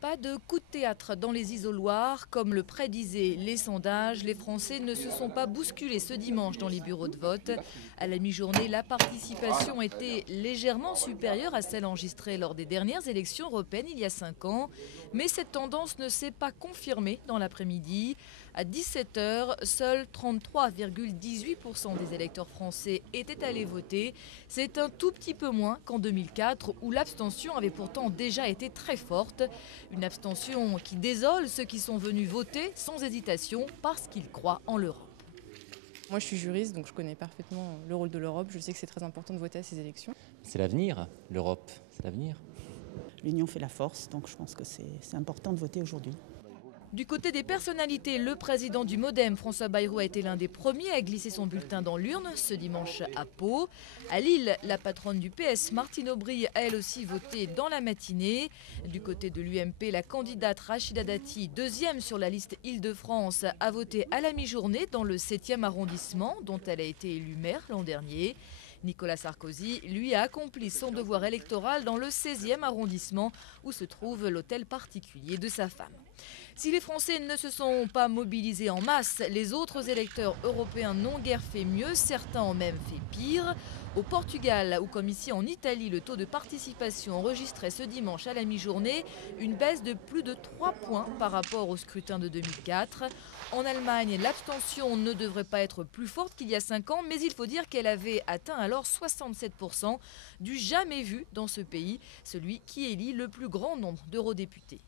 Pas de coup de théâtre dans les isoloirs. Comme le prédisaient les sondages, les Français ne se sont pas bousculés ce dimanche dans les bureaux de vote. À la mi-journée, la participation était légèrement supérieure à celle enregistrée lors des dernières élections européennes il y a 5 ans. Mais cette tendance ne s'est pas confirmée dans l'après-midi. À 17 h, seuls 33,18% des électeurs français étaient allés voter. C'est un tout petit peu moins qu'en 2004 où l'abstention avait pourtant déjà été très forte. Une abstention qui désole ceux qui sont venus voter sans hésitation parce qu'ils croient en l'Europe. Moi je suis juriste, donc je connais parfaitement le rôle de l'Europe. Je sais que c'est très important de voter à ces élections. C'est l'avenir, l'Europe, c'est l'avenir. L'union fait la force, donc je pense que c'est important de voter aujourd'hui. Du côté des personnalités, le président du MoDem, François Bayrou, a été l'un des premiers à glisser son bulletin dans l'urne ce dimanche à Pau. À Lille, la patronne du PS, Martine Aubry, a elle aussi voté dans la matinée. Du côté de l'UMP, la candidate Rachida Dati, deuxième sur la liste Île-de-France, a voté à la mi-journée dans le 7e arrondissement, dont elle a été élue maire l'an dernier. Nicolas Sarkozy, lui, a accompli son devoir électoral dans le 16e arrondissement où se trouve l'hôtel particulier de sa femme. Si les Français ne se sont pas mobilisés en masse, les autres électeurs européens n'ont guère fait mieux, certains ont même fait pire. Au Portugal, ou comme ici en Italie, le taux de participation enregistrait ce dimanche à la mi-journée une baisse de plus de 3 points par rapport au scrutin de 2004. En Allemagne, l'abstention ne devrait pas être plus forte qu'il y a 5 ans, mais il faut dire qu'elle avait atteint alors 67%, du jamais vu dans ce pays, celui qui élit le plus grand nombre d'eurodéputés.